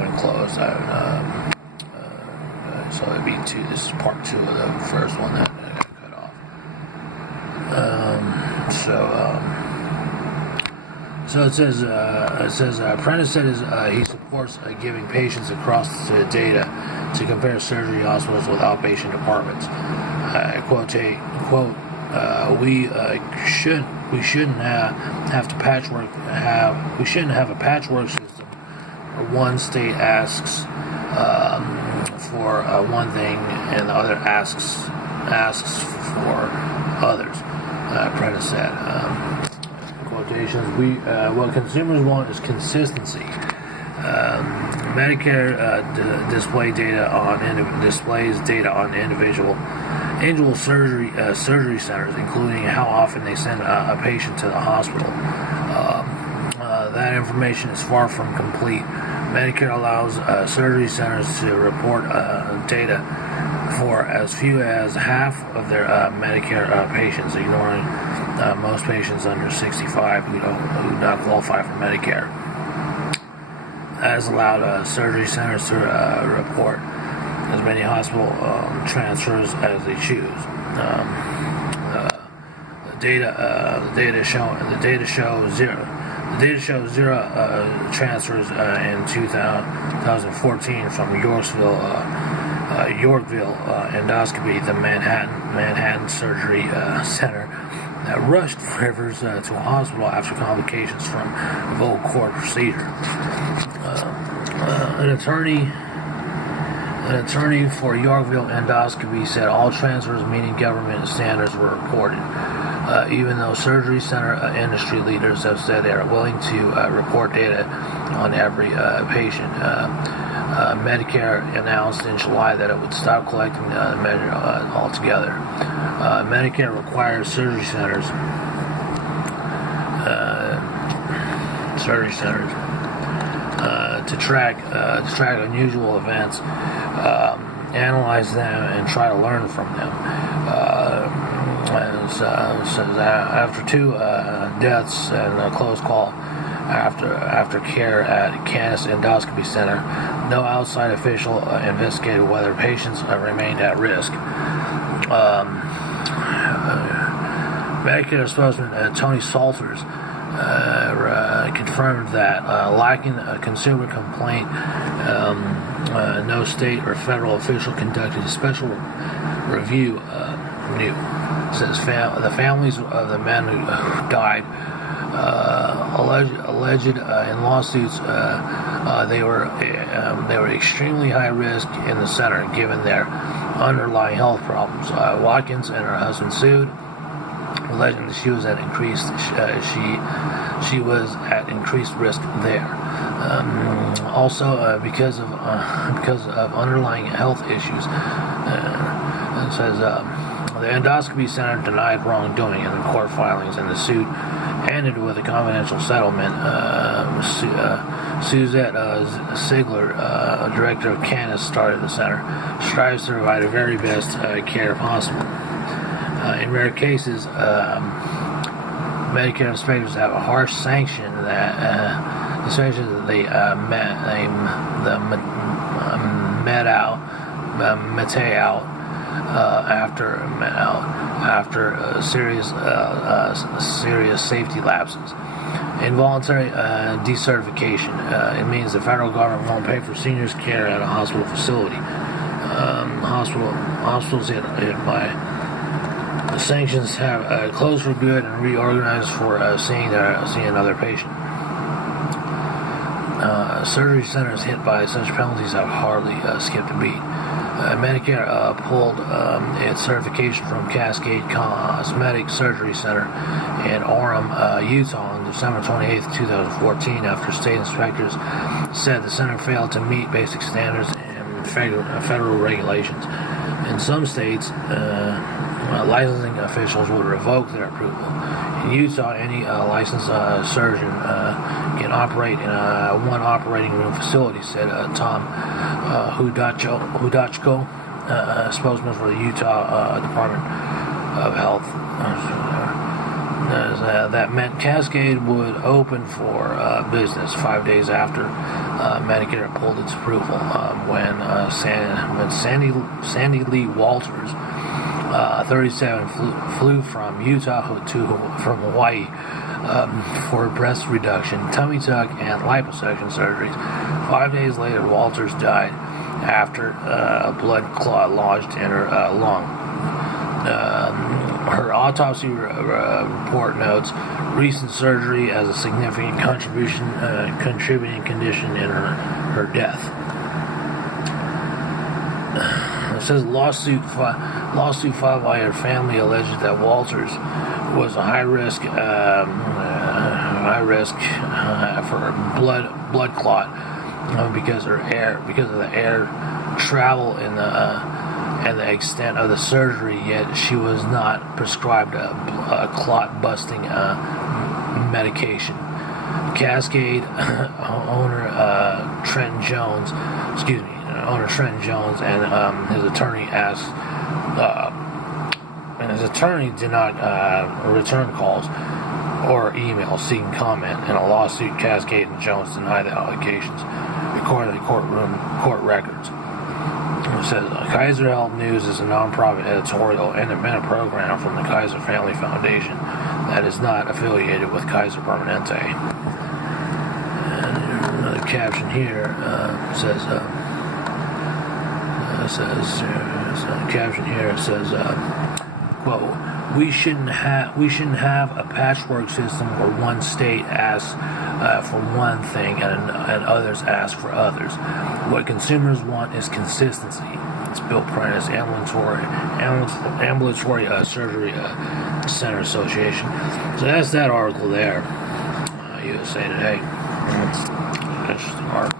when closed. So it'd be two. This is part 2 of the first one that I got cut off. So it says Prentice said he supports giving patients across the data to compare surgery hospitals with outpatient departments. Quote, we shouldn't have a patchwork system where one state asks for one thing and the other asks for others. Prentice said. Quotations. What consumers want is consistency. Medicare displays data on individual surgery centers, including how often they send a patient to the hospital. That information is far from complete. Medicare allows surgery centers to report data for as few as half of their Medicare patients, ignoring most patients under 65 who do not qualify for Medicare. Has allowed surgery centers to report as many hospital transfers as they choose. The data shows zero transfers in 2014 from Yorkville Endoscopy, the Manhattan Surgery Center, that rushed Rivers to a hospital after complications from a vocal cord procedure. An attorney for Yorkville Endoscopy said all transfers meeting government standards were reported. Even though surgery center industry leaders have said they are willing to report data on every patient, Medicare announced in July that it would stop collecting the measure altogether. Medicare requires surgery centers to track unusual events, analyze them, and try to learn from them. Says after 2 deaths and a close call after care at Canis Endoscopy Center, no outside official investigated whether patients remained at risk. Medicare spokesman Tony Salters confirmed that lacking a consumer complaint, no state or federal official conducted a special review. Says the families of the men who died alleged in lawsuits they were extremely high risk in the center given their underlying health problems. Watkins and her husband sued, alleging that she was at increased risk there. Also, because of underlying health issues, it says. The endoscopy center denied wrongdoing in the court filings, and the suit ended with a confidential settlement. Suzette Sigler, director of Canis, started the center, strives to provide the very best care possible. In rare cases, Medicare inspectors have a harsh sanction that they met out after serious safety lapses. Involuntary decertification. It means the federal government won't pay for seniors' care at a hospital facility. Hospitals hit by sanctions have closed for good and reorganized for seeing another patient. Surgery centers hit by such penalties have hardly skipped a beat. Medicare pulled its certification from Cascade Cosmetic Surgery Center in Orem, Utah on December 28, 2014 after state inspectors said the center failed to meet basic standards and federal regulations. In some states, licensing officials would revoke their approval. In Utah, any licensed surgeon can operate in one operating room facility, said Tom Hudachko, spokesman for the Utah Department of Health. That meant Cascade would open for business 5 days after Medicare pulled its approval when Sandy Lee Walters, 37, flew from Utah from Hawaii for breast reduction, tummy tuck, and liposuction surgeries. 5 days later, Walters died after a blood clot lodged in her lung. Her autopsy report notes recent surgery as a significant contributing condition in her death. It says lawsuit filed by her family alleges that Walters was a high risk for a blood clot because of the air travel and the extent of the surgery. Yet she was not prescribed a clot busting medication. Cascade owner Trent Jones and his attorney did not return calls or emails seeking comment. In a lawsuit, Cascade and Jones denied the allegations, according to court records. It says Kaiser Health News is a non-profit editorial independent program from the Kaiser Family Foundation that is not affiliated with Kaiser Permanente. And another caption here says. Quote, we shouldn't have a patchwork system where one state asks for one thing and others ask for others. What consumers want is consistency. It's Bill Prentice, Ambulatory Surgery Center Association. So that's that article there. USA Today. Interesting article.